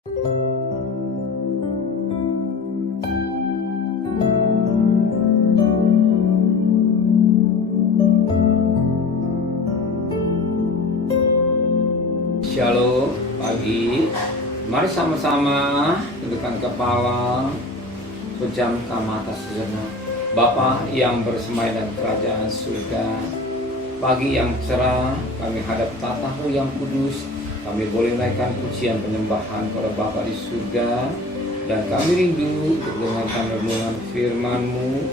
Shalom pagi, mari sama-sama tundukkan kepala, pejamkan mata sejenak. Bapa yang bersemayam dalam kerajaan surga, pagi yang cerah, kami hadap tatamu yang kudus. Kami boleh naikkan pujian penyembahan kepada Bapa di surga, dan kami rindu untuk mendengarkan renungan firman-Mu.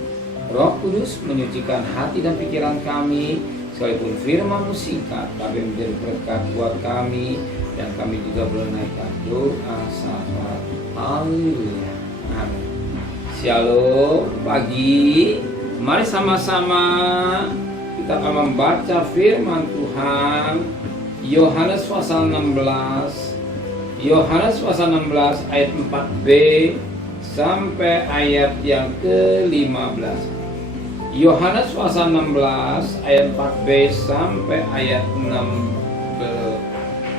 Roh Kudus menyucikan hati dan pikiran kami, sekalipun firman-Mu singkat, tapi menjadi berkat buat kami, dan kami juga boleh naikkan doa syafaat. Haleluya. Amin. Shalom pagi, mari sama-sama kita akan membaca firman Tuhan. Yohanes pasal 16 ayat 4b sampai ayat yang ke-15. Yohanes pasal 16 ayat 4b sampai ayat 16,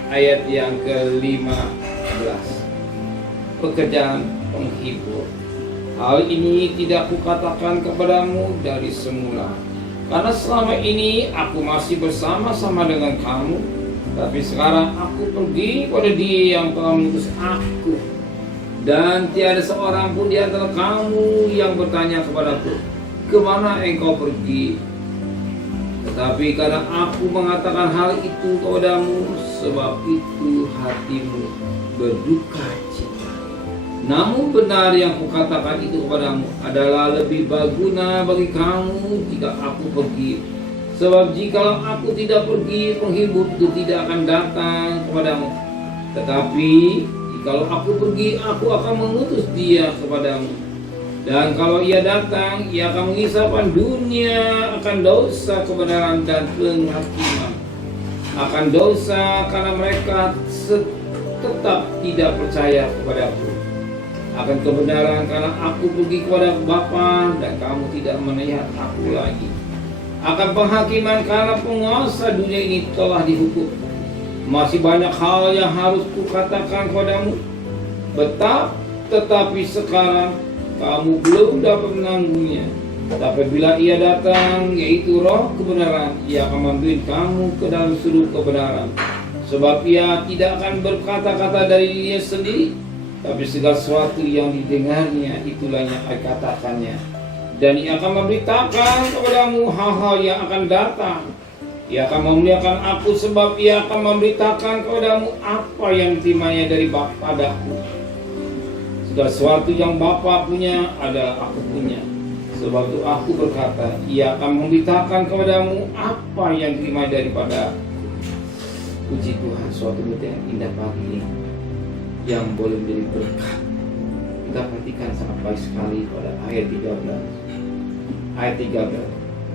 ayat yang ke-15. Pekerjaan penghibur. Hal ini tidak kukatakan kepadamu dari semula, karena selama ini aku masih bersama-sama dengan kamu. Tapi sekarang aku pergi pada Dia yang telah mengutus aku, dan tiada seorang pun di antara kamu yang bertanya kepadaku, kemana engkau pergi? Tetapi karena aku mengatakan hal itu kepadamu, sebab itu hatimu berduka cita. Namun benar yang kukatakan itu kepadamu adalah lebih berguna bagi kamu jika aku pergi. Sebab jikalau aku tidak pergi, penghibur itu tidak akan datang kepadamu. Tetapi jikalau aku pergi, aku akan mengutus Dia kepadamu. Dan kalau Ia datang, Ia akan mengisahkan dunia akan dosa, kebenaran, dan penghakiman. Akan dosa karena mereka tetap tidak percaya kepadaku. Akan kebenaran karena aku pergi kepada Bapa, dan kamu tidak melihat aku lagi. Akan penghakiman karena penguasa dunia ini telah dihukum. Masih banyak hal yang harus kukatakan kepadamu, tetapi sekarang kamu belum dapat menanggungnya. Tapi bila Ia datang, yaitu Roh kebenaran, Ia akan membimbing kamu ke dalam seluruh kebenaran. Sebab Ia tidak akan berkata-kata dari Dia sendiri, tapi segala sesuatu yang didengarnya itulah yang akan katakannya. Dan Ia akan memberitakan kepadamu hal-hal yang akan datang. Ia akan memuliakan aku, sebab Ia akan memberitakan kepadamu apa yang diterimanya dari Bapa-Padaku. Segala sesuatu yang Bapa punya adalah aku punya. Sebab itu aku berkata, Ia akan memberitakan kepadamu apa yang diterima daripada. Puji Tuhan, suatu berita yang indah pagi ini, yang boleh menjadi berkat. Kita perhatikan sangat baik sekali pada ayat 13. Ayat 13.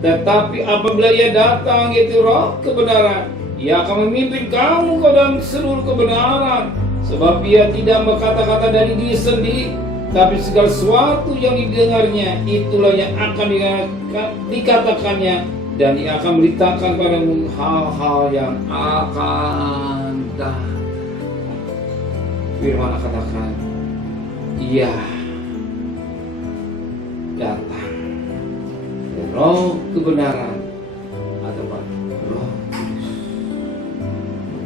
Tetapi apabila Ia datang, yaitu Roh kebenaran, Ia akan memimpin kamu ke dalam seluruh kebenaran. Sebab Ia tidak berkata-kata dari Dia sendiri, tapi segala sesuatu yang didengarnya itulah yang akan dikatakannya, dan Ia akan beritakan padamu hal-hal yang akan datang. Firman katakan, Ia datang, Roh kebenaran, atau Roh Kudus.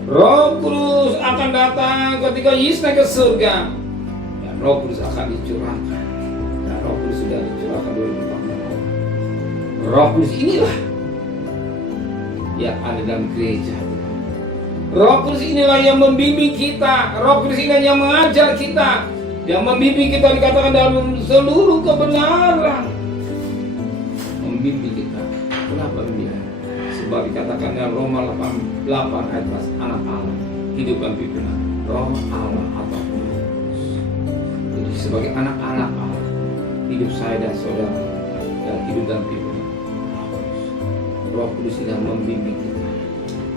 Roh Kudus akan datang ketika Yesus naik ke surga, dan Roh Kudus akan dicurahkan. Dan Roh Kudus sudah dicurahkan 2000 tahun yang lalu. Roh Kudus inilah yang ada dalam gereja. Roh Kudus inilah yang membimbing kita. Roh Kudus inilah yang mengajar kita, yang membimbing kita, dikatakan dalam seluruh kebenaran. Membimbing kita. Kenapa membimbing? Sebab dikatakan dalam Roma 8 ayat 11, anak Allah, hidup dan pimpinan Roh Allah atau Roh Kudus. Jadi sebagai anak-anak Allah, hidup saya dan saudara, dan hidup dan pimpinan Roh Kudus. Roh Kudus yang membimbing kita,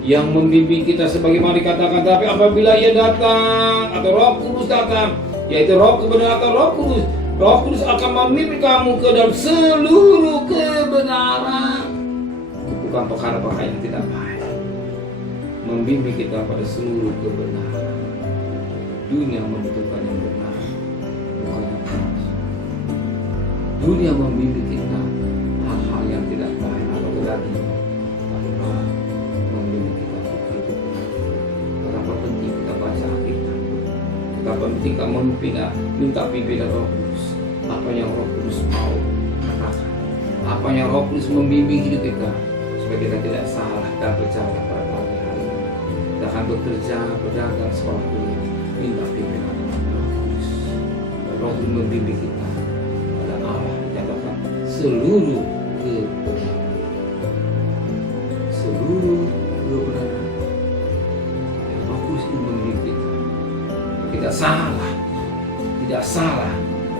yang membimbing kita sebagaimana dikatakan. Tapi apabila Ia datang, atau Roh Kudus datang, yaitu Roh kebenaran atau Roh Kudus, Roh Kudus akan memimpin kamu ke dalam seluruh kebenaran. Bukan perkara-perkara yang tidak baik, membimbing kita pada seluruh kebenaran. dunia membutuhkan yang benar, bukan yang keras. Dunia membimbing kita hal-hal yang tidak baik atau kedagingan. Allah membimbing kita untuk hidup benar. Betapa penting kita baca Alkitab. Betapa penting kamu minta pimpinan Roh Kudus. Apa yang Roh Kudus mau katakan, apa yang Roh Kudus membimbing hidup kita, supaya kita tidak salah dan berjalan pada pagi hari ini. Kita akan bekerja, berdagang, sekolah kuliah, minta pimpinan Roh Kudus. Roh Kudus membimbing kita pada Allah yang akan seluruh kebenaran. Seluruh kebenaran. Roh Kudus itu membimbing kita. Tidak salah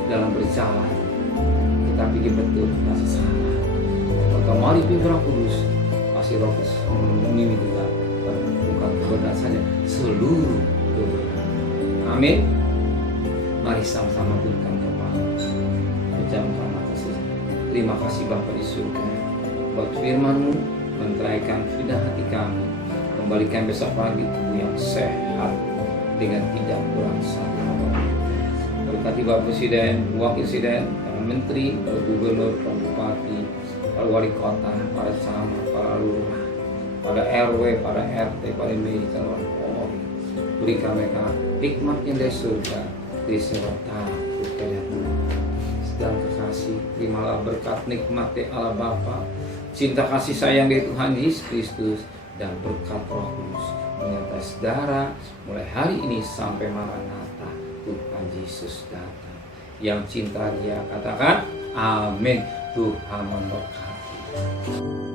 dalam berjalan. Kita pikir betul, merasa salah. Kalau mari pimpin Roh Kudus, pasti Roh Kudus membimbing kita, bukan kebenaran saja, seluruh kebenaran. Amin. Mari sama-sama tundukkan kepala, pejamkan mata saja. Terima kasih Bapa di surga, buat firman-Mu menteraikan fidah hati kami, kembalikan besok pagi tubuh yang sehat dengan tidak kurang satu apapun. Berkati Bapak Presiden, Wakil Presiden, para Menteri, para Gubernur, para Bupati, para Wali Kota, para Camat, para Lurah, pada RW, pada RT, para militer, para Polri. Berikan mereka hikmatnya dari surga, di serta kekayaan. Sedang kekasih, terimalah berkat nikmat Allah Bapa, cinta kasih sayang dari Tuhan Yesus Kristus, dan berkat Roh Kudus menyertai saudara mulai hari ini sampai Maranatha Tuhan Yesus datang. Yang cinta Dia katakan amin. Tuhan memberkati.